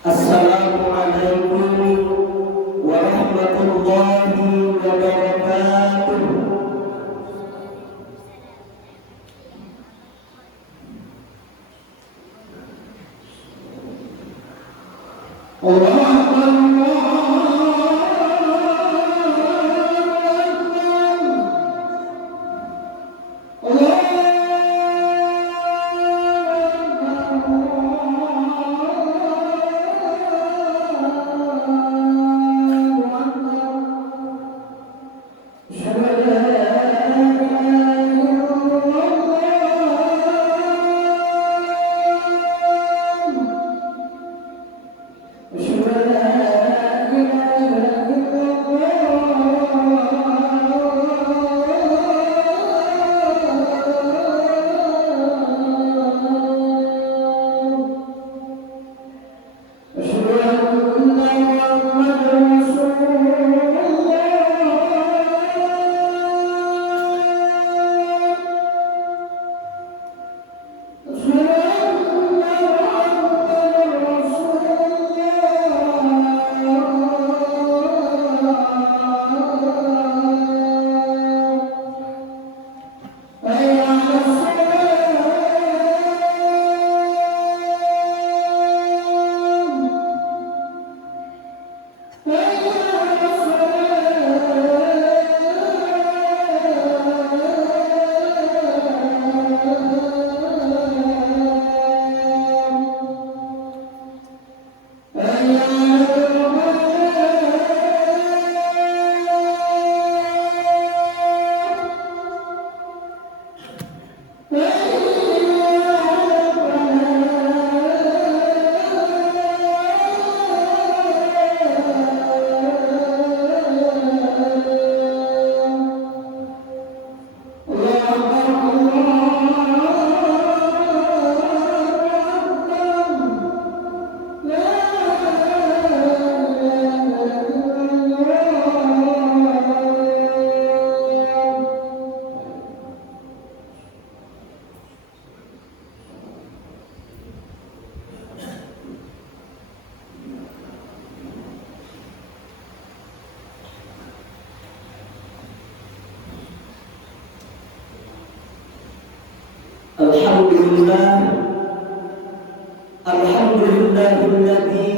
Assalamualaikum warahmatullahi wabarakatuh. Allah Alhamdulillahilladzi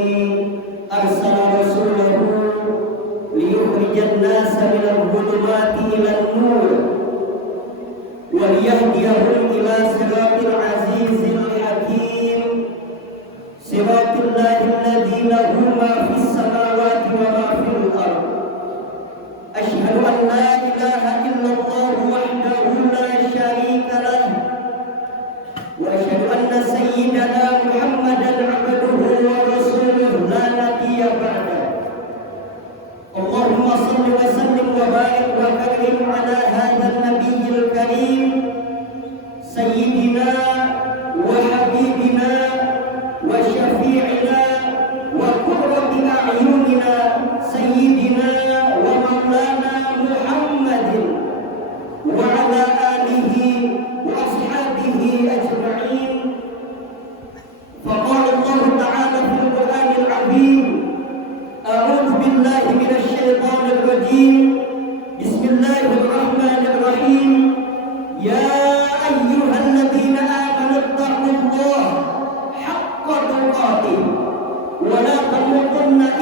arsala rasulahu liyukhrijan nasa minal dhulumati ilan nur wa liyahdiyahum ila siratil azizil hakim siratilladzi lahu ma fis samawati wa ma fil ardh asyhadu an la ilaha illallah wahdahu la syarika lahu وأشهد أن سيدنا محمدا عبده ورسوله لا نبي بعده اللهم صل وسلم وبارك وكرم على هذا النبي الكريم سيدنا وحبيبنا وشفيعنا وقرة أعيننا سيدنا ومولانا محمد وعلى آله وأصحابه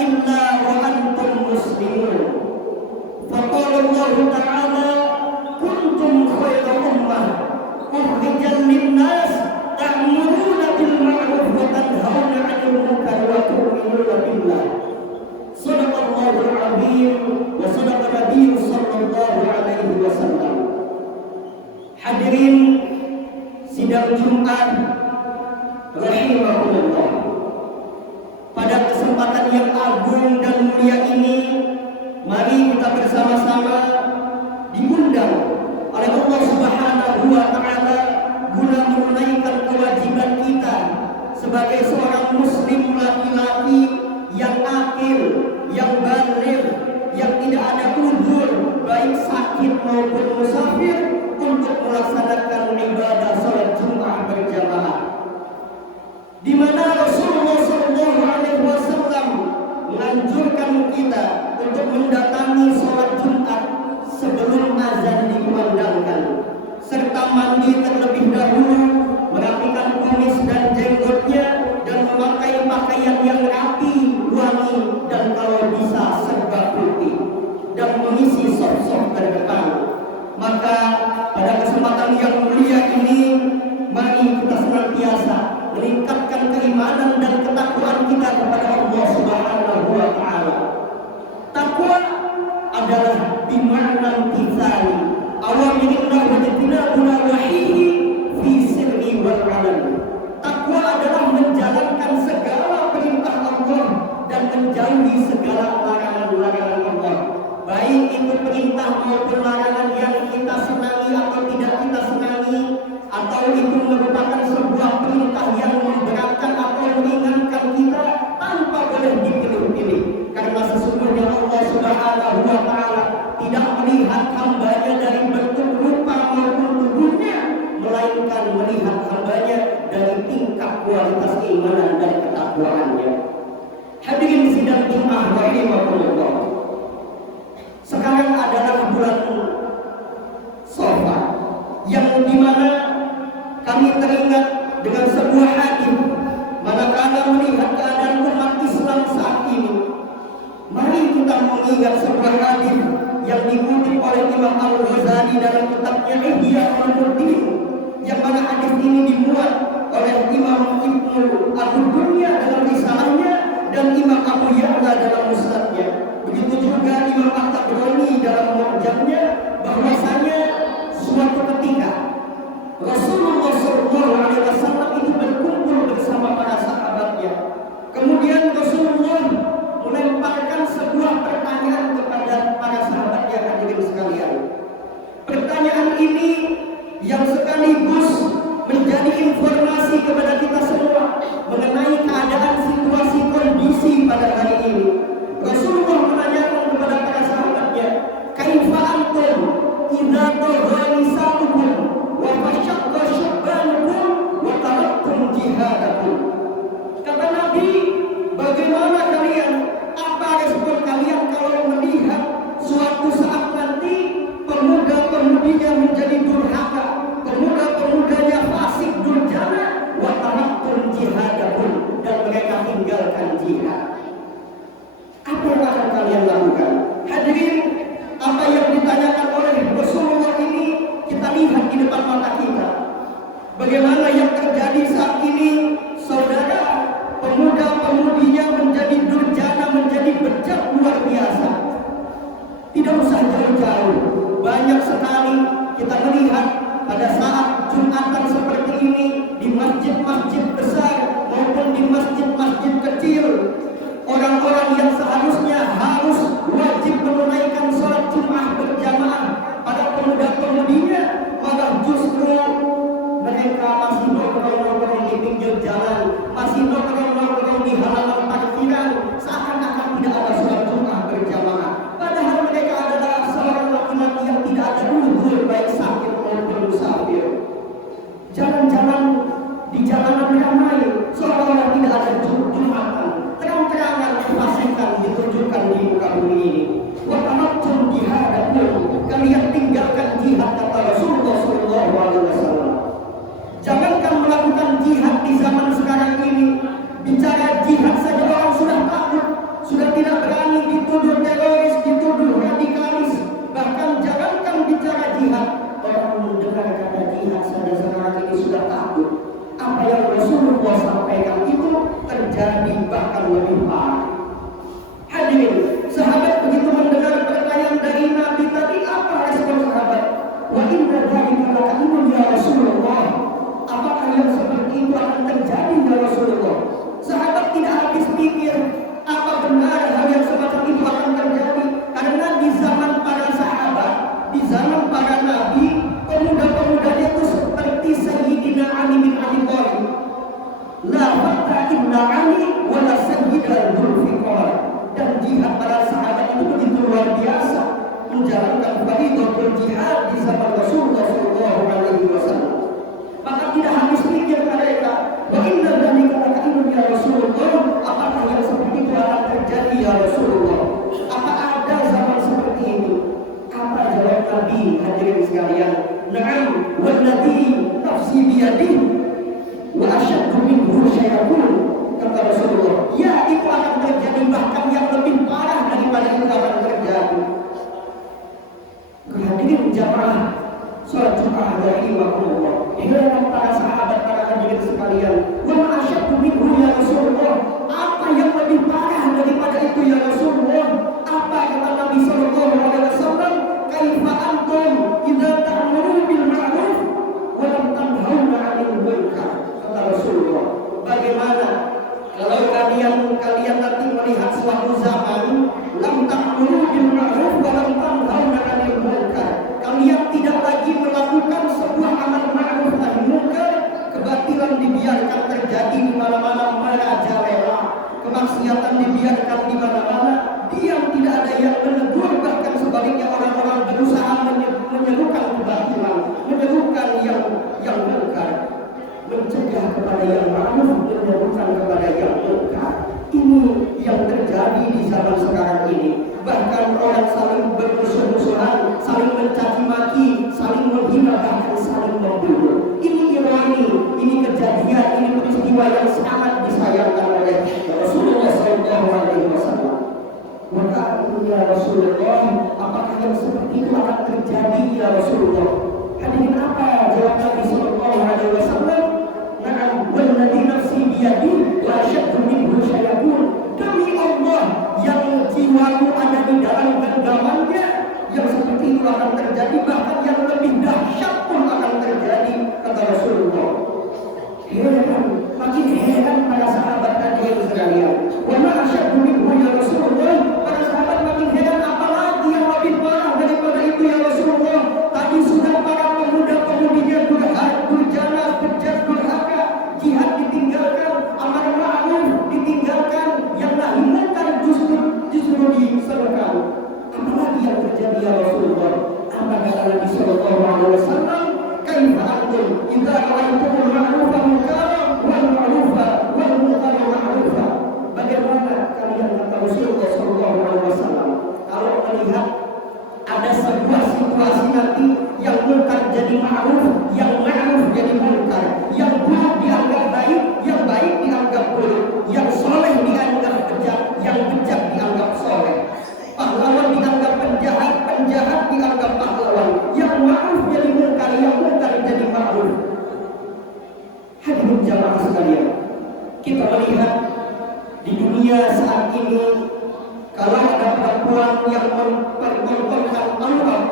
illa wa antum muslimun. Faqala Allah Ta'ala kuntum khayra ummah ukhrijat lin-nas ta'muruna bil ma'ruf wa tanhauna 'anil munkar wa tu'minuna billah. Shadaqallahul 'azim wa shadaqa Nabi sallallahu alaihi wasallam. Hadirin sidang Jumat rahimahullah. Pada kesempatan yang agung dan mulia ini, mari kita bersama-sama diundang oleh Allah Subhanahu wa Ta'ala guna menunaikan kewajiban kita sebagai seorang muslim laki-laki yang akil, yang baligh, yang tidak ada uzur baik sakit maupun musafir untuk melaksanakan ibadah salat Jumat berjamaah, di mana Rasulullah SAW menganjurkan kita untuk mendatangi salat Jumat sebelum azan dikumandangkan, serta mandi terlebih dahulu, merapikan kumis dan jenggotnya, dan memakai pakaian yang rapi, wangi, dan kalau bisa serba putih, dan mengisi saf-saf terdepan. Maka pada kesempatan yang mulia ini, mari kita senantiasa meningkatkan keimanan dan ketakwaan kita kepada Allah Subhanahu wa Ta'ala. Takwa adalah bimakna imtithali awamirillah wa ijtinabun nawahihi fi sirri wal 'alan. Takwa adalah menjalankan segala perintah Allah dan menjauhi segala larangan-larangan Allah, baik itu perintah maupun larangan yang kita senangi atau tidak kita senangi, atau itu merupakan sebuah perintah yang memberatkan atau meringankan kita, tanpa boleh dipilih-pilih. Karena sesungguhnya Allah Subhanahu wa Ta'ala tidak melihat hambanya dari bentuk rupa maupun tubuhnya, melainkan melihat hambanya dari tingkat kualitas keimanan dan ketakwaannya. Hadirin sidang Jumat rahimahullah. Sekarang adalah bulan Shawwal, yang dimana kami teringat dengan sebuah hadis, manakala melihat keadaan umat Islam saat ini, mari kita mengingat sebuah hadis yang dikutip oleh Imam Al-Ghazali dalam kitabnya Ihya Ulumuddin, yang mana hadis ini dimuat oleh Imam Ibnu Al-Dunya dalam risalahnya dan Imam Abu Ya'la dalam musnadnya. Begitu juga Imam At-Tabrani dalam mu'jamnya, bahwasanya suatu ketika Rasulullah SAW itu berkumpul bersama para sahabatnya. Kemudian Rasulullah melemparkan sebuah pertanyaan kepada para sahabatnya, hadirin sekalian. Pertanyaan ini yang sekaligus menjadi informasi kepada kita semua mengenai keadaan situasi kondisi Na'am, walladzi nafsi biyadihi wa asyaddu minhu syai'un, kata Rasulullah. Ya, itu akan terjadi, bahkan yang lebih parah daripada itu akan terjadi. Kehadirin jamaah salat Jumat rahimahullah. Heran para sahabat, para hadirin sekalian. Wa ma asyaddu minhu ya Rasulullah. Apa yang lebih parah daripada itu ya Rasulullah? Apa kata Nabi sallallahu alaihi wasallam? Kaifa antum idza ta'muru bil ma'ruf wa lam tanhauna 'anil munkar, kata Rasulullah. Bagaimana kalau kalian nanti melihat suatu zaman lam ta'muru bil ma'ruf wa lam tanhauna 'anil munkar, kalian tidak lagi melakukan sebuah amal ma'ruf nahi munkar, kebatilan dibiarkan terjadi di mana-mana merajalela, kemaksiatan dibiarkan di mana-mana, diam, tidak ada yang menegur, bahkan sebaliknya orang-orang berusaha menyerukan kebatilan, menyerukan yang munkar, mencegah kepada yang ma'ruf, menyerukan kepada yang munkar. Ini yang terjadi di zaman sekarang ini. Bahkan orang saling bermusuh-musuhan, saling mencaci maki, saling menghina, bahkan saling membunuh. Ini ironi, ini kejadian, ini peristiwa yang sangat disayangkan oleh Rasulullah SAW. Maka ya Rasulullah, apakah yang seperti itu akan terjadi ya Rasulullah? Hadirin, apa jawab Nabi SAW? Na'am, walladzi nafsi biyadihi wa asyaddu minhu syai'un. Demi Allah yang jiwaku ada di dalam genggamannya, yang seperti itu akan terjadi, bahkan yang lebih dahsyat pun akan terjadi, kata Rasulullah. Heran, makin heran para sahabat tadi yang sekalian. Wa ma asyaddu minhu ya Rasulullah. Para sahabat makin heran, apalagi yang lebih parah daripada itu ya Rasulullah. Tadi sudah para pemuda-pemudinya durjana, bejat, durhaka, jihad ditinggalkan, amar ma'ruf ditinggalkan, yang nahi munkar justru diserukan. Apalagi yang terjadi ya Rasulullah? Apa kata Nabi sallallahu alaihi wasallam? Kaifa antum idza ra'aytumul ma'rufa munkaran wal ma'rufa wal munkara ma'rufa. Bagaimana kalian, kata Rasulullah sallallahu alaihi wasallam, kalau melihat ada sebuah situasi nanti yang munkar jadi ma'ruf, yang ma'ruf jadi munkar, yang buruk dianggap baik, yang baik dianggap buruk, yang soleh dianggap bejat, yang bejat dianggap soleh, pahlawan dianggap penjahat, penjahat dianggap pahlawan, yang ma'ruf jadi munkar, yang munkar jadi ma'ruf. Hadirin jamaah sekalian, kita melihat di dunia saat ini, kalau ada perempuan yang mempertontonkan aurat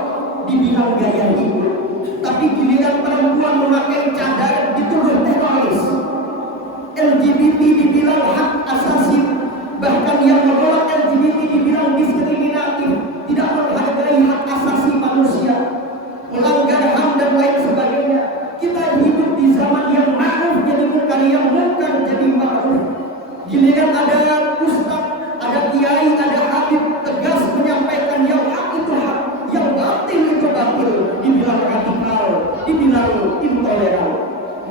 dibilang gaya hidup, tapi giliran perempuan memakai cadar dituduh teroris, LGBT dibilang hak asasi, bahkan yang menolak LGBT dibilang diskriminatif, tidak menghargai hak asasi manusia, melanggar HAM dan lain sebagainya. Kita hidup di zaman yang ma'ruf jadi munkar, yang munkar jadi ma'ruf. Giliran ada ustaz, ada kiai, ada habib tegas menyampaikan yang hak itu hak, yang batil itu batil, dibilang radikal, dibilang intoleran,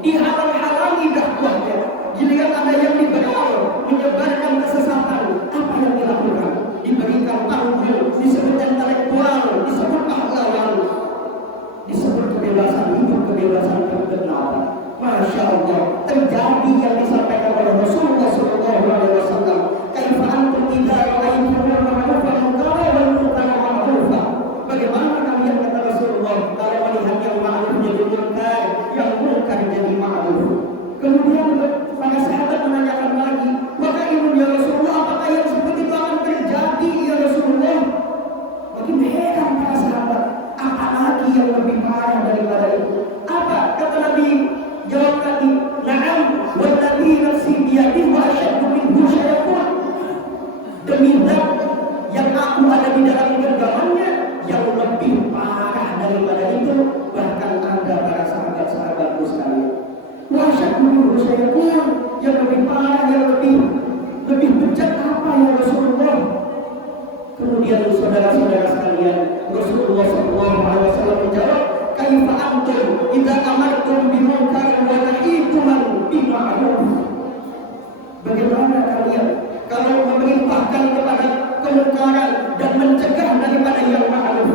dihalang-halangi dakwahnya. Giliran ada yang liberal menyebarkan kesesatan, apa yang dilakukan? Diberikan panggung, disebut intelektual, disebut pahlawan, disebut kebebasan hidup, kebebasan berpendapat. Masya Allah, terjadi yang disampaikan oleh Rasulullah SAW. Kaifa antum idza ra'aytumul ma'rufa munkaran wal munkara ma'rufa. Bagaimana kalian, kata Rasulullah, kalau melihat yang ma'ruf jadi munkar, yang munkar jadi ma'ruf? Kemudian para sahabat menanyakan lagi, maka ibu ya Rasulullah, apakah yang seperti itu akan terjadi ya Rasulullah? Makin heran para sahabat, apalagi yang lebih parah daripada itu? Apa kata Nabi? Jawab Nabi, na'am, walladzi nafsi biyadihi wa asyaddu minhu syai'un. Demi zat yang aku ada di dalam genggamannya, yang lebih parah daripada itu, bahkan Anda para sahabat-sahabatku sekalian. Wa asyaddu minhu syai'un, yang lebih parah, yang lebih bejat apa ya Rasulullah? Kemudian saudara-saudara sekalian, Rasulullah SAW menjawab, kaifa antum idza amartum bi munkar wa nahaytum bi ma'ruf. Bagaimana kalian kalau memerintahkan kepada kemungkaran dan mencegah daripada yang ma'ruf?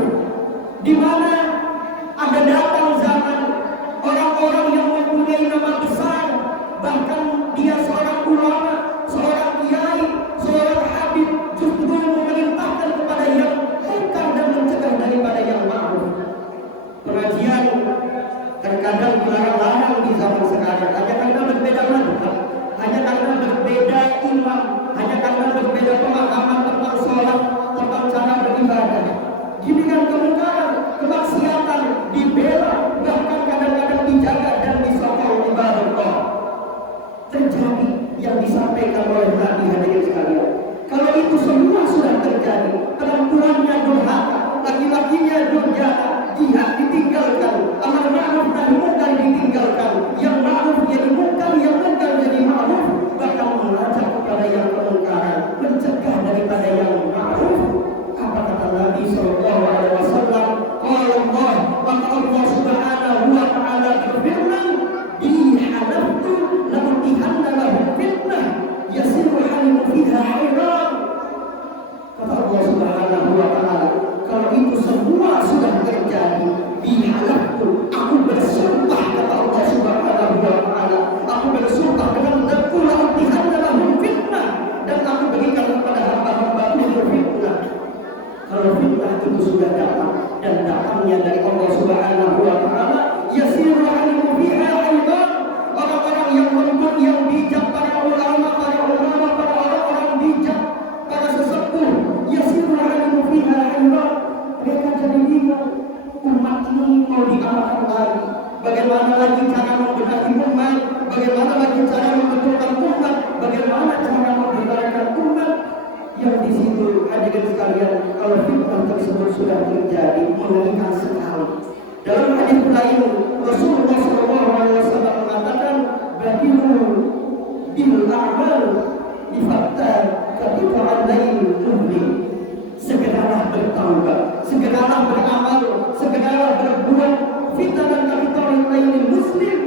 Di mana ada datang terjadi. Bihalaftu, aku bersumpah kata Allah Subhanahu wa Ta'ala, aku bersumpah dengan zat la utihanna lahum fitnah, dan aku berikan kepada hamba-hamba itu fitnah. Kalau fitnah itu sudah datang dan datangnya dari Allah Subhanahu wa Ta'ala, yasiru alimu fiha aidan, orang-orang yang lembut, yang bijak, para ulama, para orang-orang bijak, para sesepuh, yasiru alimu fiha aidan, mereka jadi bingung, umat ini mau diapakan lagi, bagaimana lagi cara membenahi umat, bagaimana lagi cara membetulkan umat, bagaimana cara memberikan umat. Yang di situ hadirin sekalian, kalau fitnah tersebut sudah terjadi, mengerikan sekali. Dalam hadis lain Rasulullah SAW mengatakan, badiru bil a'mal difatta ketika al-lail nuhli. Segeralah bertaubat, segeralah beramal, segeralah berbuat fitnah dan kapital lain muslim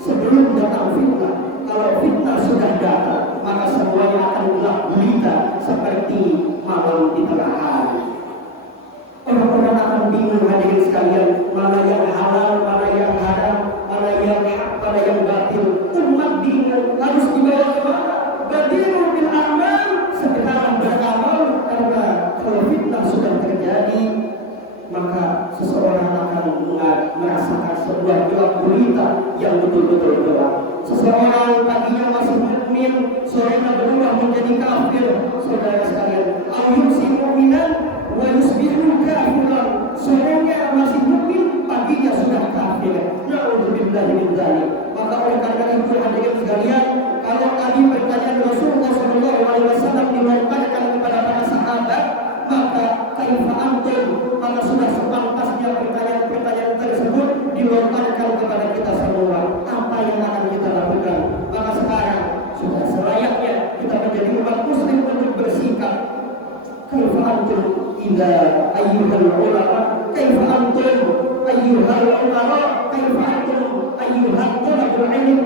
sebelum datang fitnah. Kalau fitnah sudah datang, maka semuanya akan gelap gulita seperti malam di tengah hari. Orang-orang akan bingung hadirin sekalian, mana yang halal, mana yang haram, mana yang hak, mana yang batil. Umat bingung harus dibawa kemana? Badiru bil amal, segera beramal, karena kalau fitnah sudah terjadi, maka seseorang akan merasakan sebuah gelap gulita yang betul-betul gelap. Seseorang tadinya masih mukmin, sorenya berubah menjadi kafir. Saudara sekalian, al-yumsi mu'minan wa yusbihu kafiran. Sorenya masih mukmin, paginya sudah kafir. Na'udzubillahi min dzalik. Maka oleh karena itu hadirin sekalian, kalau tadi pertanyaan Rasulullah SAW dilontarkan kepada para sahabat, maka kaifa antum, maka sudah sepantasnya pertanyaan-pertanyaan tersebut dilontarkan kepada kita semua. Apa yang akan kita lakukan? Maka sekarang sudah selayaknya kita menjadi umat muslim untuk bersikap. Kaifa antum ila ayyuhal ulama, kaifa antum ayyuhal ulama, kaifa antum ayyuhal talabul ilm.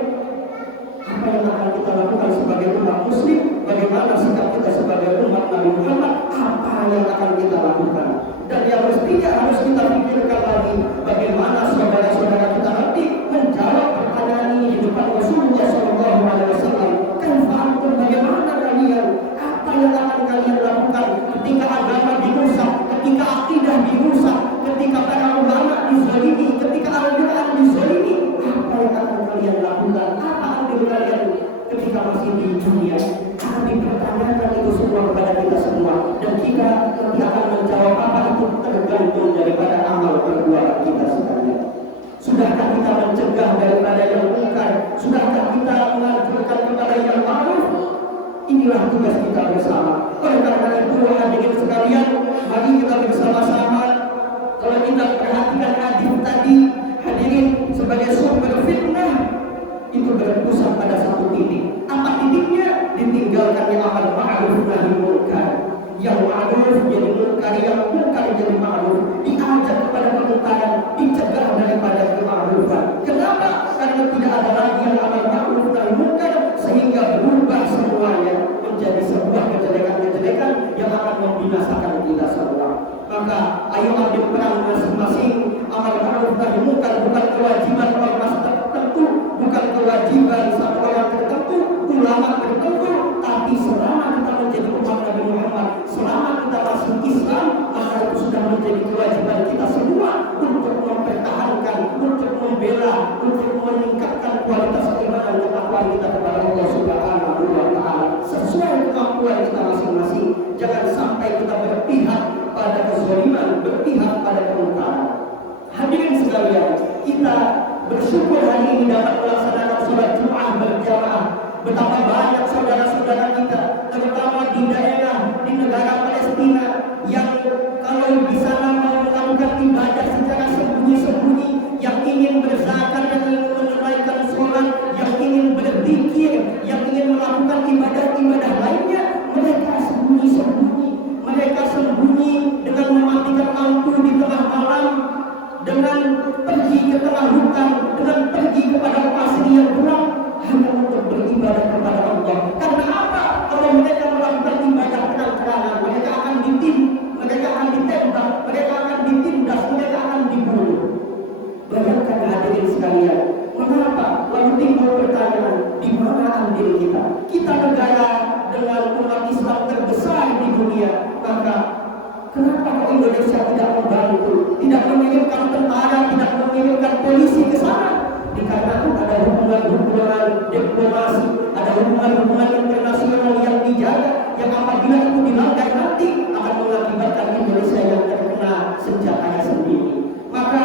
Apa yang akan kita lakukan sebagai umat muslim? Bagaimana sikap kita sebagai umat Nabi Muhammad? Apa yang akan kita lakukan? Dan yang mestinya harus kita pikirkan lagi, bagaimana saudara-saudara kita nanti menjawab pertanyaan ini di depan Rasulullah SAW. Kanfa'antum, bagaimana kalian? Apa yang akan kalian lakukan ketika agama dirusak, ketika akidah dirusak, ketika para ulama dizalimi, ketika al-Quran dizalimi? Apa yang akan kalian lakukan? Apa andil kalian ketika masih di dunia? Akan dipertanyakan itu semua kepada kita semua, dan kita nanti akan menjawab apa itu tergantung daripada amal perbuatan kita sekalian. Sudahkah kita mencegah daripada yang mungkar? Sudahkah kita menganjurkan kepada yang ma'ruf? Inilah tugas kita bersama. Oleh karena itu hadirin sekalian, mari kita bersama-sama, kalau kita perhatikan hadis tadi, hadirin, sebagai sumber fitnah itu berpusat pada satu titik. Apa titiknya? Ditinggalkannya amal ma'ruf nahi munkar. Yang ma'ruf jadi munkar, yang munkar jadi ma'ruf. Diajak kepada kemungkaran, dicegah daripada kema'rufan. Kenapa? Karena tidak ada lagi yang amal ma'ruf nahi munkar, sehingga berubah semuanya menjadi sebuah kejelekan-kejelekan yang akan membinasakan kita semua. Maka ayo ambil peran masing-masing. Amal ma'ruf nahi munkar bukan kewajiban ormas tertentu, bukan kewajiban satu orang tertentu, ulama tertentu, tapi selama kita menjadi umat Nabi Muhammad, selama kita masih Islam, maka itu sudah menjadi kewajiban kita semua untuk mempertahankan, untuk membela, untuk meningkatkan kualitas iman dan ketakwaan kita kepada Allah Subhanahu wa Ta'ala sesuai kemampuan kita masing-masing. Jangan sampai kita berpihak pada kezaliman, berpihak pada kemungkaran. Hadirin sekalian, kita bersyukur hari ini dapat melaksanakan sholat Jumat berjamaah. Betapa banyak saudara-saudara kita, terutama di daerah, di negara Palestina, yang kalau di sana mau melakukan ibadah secara sembunyi-sembunyi, yang ingin berzakat, yang ingin menunaikan sholat, yang ingin berzikir, yang ingin melakukan ibadah-ibadah lainnya, mereka sembunyi-sembunyi. Mereka sembunyi dengan mematikan lampu di tengah malam, dengan pergi ke tengah hutan, dengan pergi kepada pasir yang gelap, hanya untuk beribadah kepada Allah. Karena apa? Kalau mereka melakukan ibadah mereka, kenapa kok Indonesia tidak membantu, tidak mengirimkan tentara, tidak mengirimkan polisi ke sana? Dikarenakan ada hubungan-hubungan diplomasi, ada hubungan-hubungan internasional yang dijaga, yang apabila itu dilanggar nanti akan mengakibatkan Indonesia yang terkena senjatanya sendiri. Maka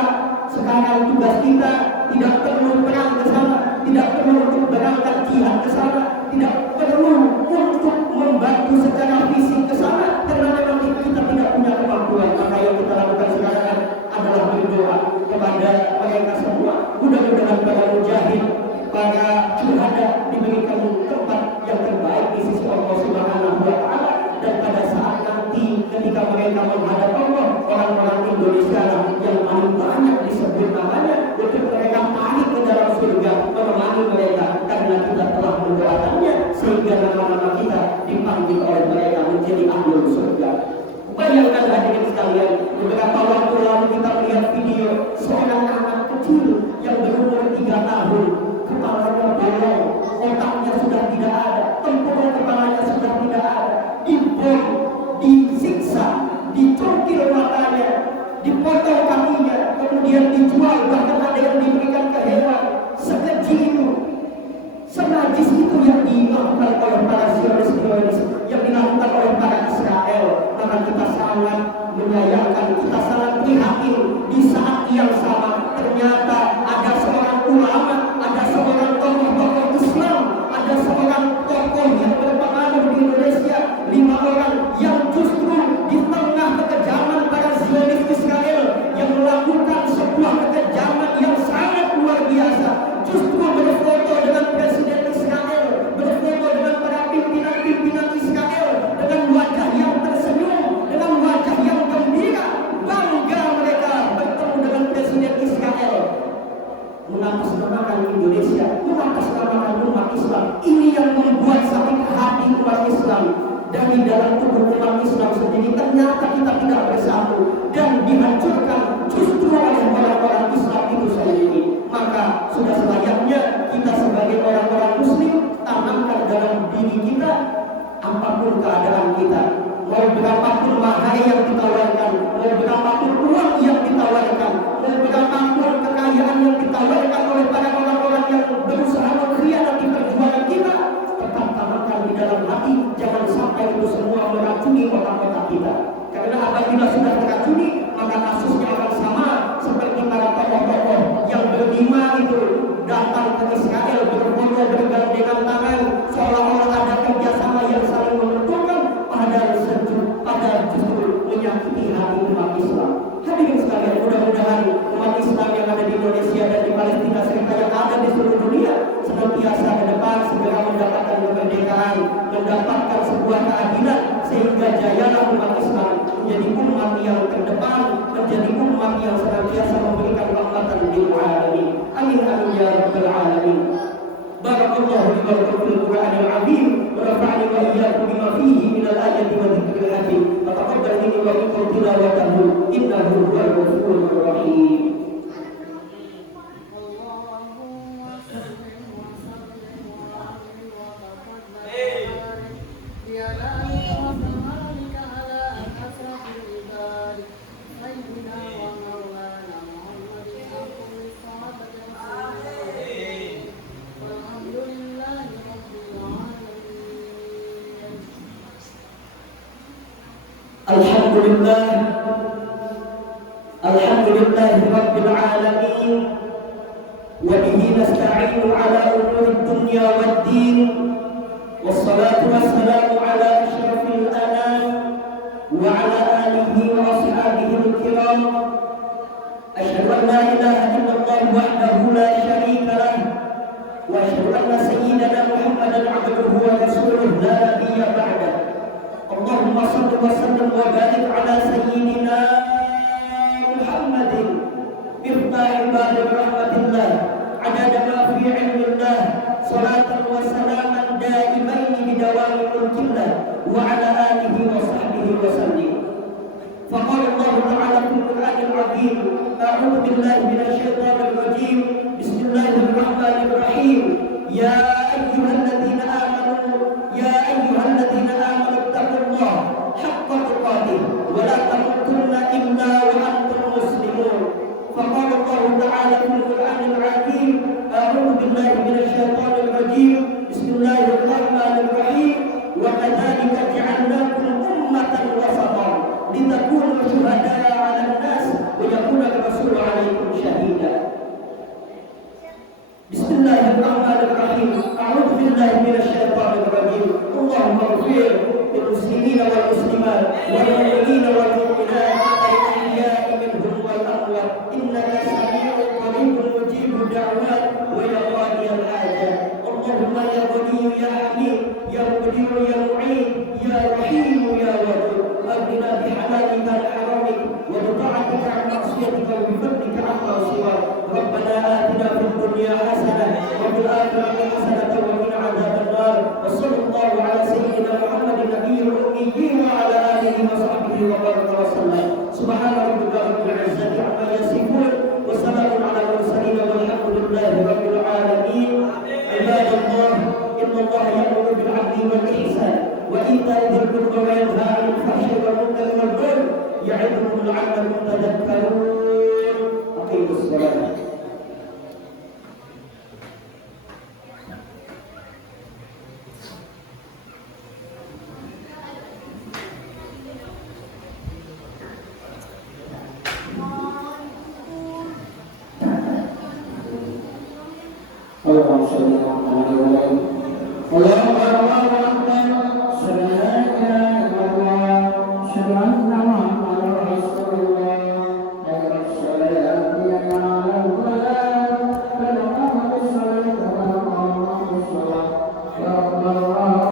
sekarang tugas kita tidak perlu perang ke sana, tidak perlu untuk berangkat jihad ke sana, tidak perlu untuk membantu secara fisik ke sana, karena memang kita tidak punya kemampuan. Maka yang kita lakukan sekarang adalah berdoa kepada mereka semua. Mudah-mudahan para mujahid, para syuhada diberikan tempat yang terbaik di sisi Allah Subhanahu wa Ta'ala, dan pada saat nanti ketika mereka menghadap Allah, orang-orang Indonesia yang paling banyak disebut namanya untuk mereka panik ke dalam surga menemani mereka, karena kita telah mendoakannya sehingga nama-nama kita dipanggil oleh mereka menjadi ahlul surga. Bayangkan hadirin sekalian, beberapa waktu lalu kita melihat video seorang anak kecil yang berumur 3 tahun, kepalanya bolong, otaknya sudah tidak ada, tempurung kepalanya sudah tidak ada, dibom, disiksa, dicungkil matanya, dipotong kakinya, kemudian dijual, bahkan ada yang diberikan ke hewan. Sekeji itu, senajis itu yang dilakukan oleh para Zionis, yang dilakukan oleh para Israel. Maka kita sangat menyayangkan, kita sangat prihatin di saat yang sama ternyata ada seorang ulama, ada seorang tokoh-tokoh Islam, ada seorang tokoh yang berpengaruh di Indonesia, 5 orang yang justru di tengah kekejaman para Zionis Israel yang melakukan sebuah kekejaman yang sangat luar biasa, justru berfoto dengan Presiden Israel, berfoto dengan para pimpinan-pimpinan Israel dengan wajah yang tersenyum, dengan wajah yang gembira, bangga mereka bertemu dengan Presiden Israel. Mengatasnamakan Indonesia, mengatasnamakan umat Islam. Ini yang membuat sakit hati umat Islam. Dari dalam tubuh umat Islam sendiri ternyata kita tidak bersatu dan dihancurkan justru oleh orang-orang Islam itu sendiri. Maka sudah selayaknya kita sebagai orang-orang Muslim tanamkan dalam diri kita, apapun keadaan kita, mau berapapun mahar yang ditawarkan, mau berapapun uang yang ditawarkan, mau berapapun kekayaan yang ditawarkan oleh para orang-orang yang berusaha mengkhianati perjuangan kita, tetap tanamkan di dalam hati, jangan sampai itu semua meracuni otak-otak kita. Karena apabila sudah teracuni, maka kasusnya akan sama seperti para tokoh-tokoh yang berdima itu datang ke Israel, berfoto bergandengan tangan, seolah-olah ada kerjasama yang saling menguntungkan, padahal justru menyakiti hati umat Islam. Hadirin sekalian, mudah-mudahan umat Islam yang ada di Indonesia dan di Palestina serta yang ada di seluruh dunia senantiasa ke depan segera mendapatkan kemerdekaan, mendapatkan sebuah keadilan, sehingga jayalah umat Islam menjadi umat yang terdepan, menjadi umat yang senantiasa memberikan rahmatan lil alamin. Amin amin ya rabbal alamin. Barakallahu li wa lakum fil Qur'anil azim wa nafa'ani wa iyyakum bima fihi min al-ayati wa dhikril hakim. Wa taqabbal minni wa minkum tilawatahu innahu huwal ghafurur rahim. Alhamdulillah rabbil alamin wa bihi nasta'inu ala umuri dunya waddin wassalatu wassalamu ala asyrafil anam wa ala alihi wa ashabihi al-kiram. Asyhadu an la ilaha illallah wahdahu la syarika lah wa asyhadu anna sayyidana Muhammadan abduhu wa rasuluhu la nabiyya ba'dah. Allahumma salli wa sallim wa barik ala sayyidina Muhammadin miftahi babil rahmatillah adada ma fi ilmillah salatan wa salaman daimaini bidawami mulkillah wa ala alihi wa sahbihi wa sallim. Faqala Allah ta'ala fil Qur'anil azim, a'udzu billahi minasy syaithanir rajim, bismillahirrahmanirrahim. Ya ayyuhalladzina amanu taqullaha haqqa tuqatih والمسلمات والمؤمنين والمؤمنات الأحياء منهم والأموات إنك سميع قريب مجيب الدعوات ويا قاضي الحاجات اللهم يا غني يا حميد يا مقدر يا معين يا رحيم يا ودود أغننا بحلالك عن حرامك وبطاعتك عن معصيتك وبفضلك عما سواك ربنا آتنا في الدنيا حسنة وفي الآخرة حسنة وقنا عذاب النار وصلى الله على سيدنا محمد النبي الأمي وعلى آله وصحبه وبارك وسلم سبحان ربك رب العزة عما يصفون وسلام على المرسلين والحمد لله رب العالمين عباد الله إن الله يأمر بالعدل والإحسان وإيتاء ذي القربى وينهى عن الفحشاء والمنكر والبغي يعظكم لعلكم تذكرون أقيموا الصلاة Allahumma shalli ala Muhammad wa ala ali Muhammad.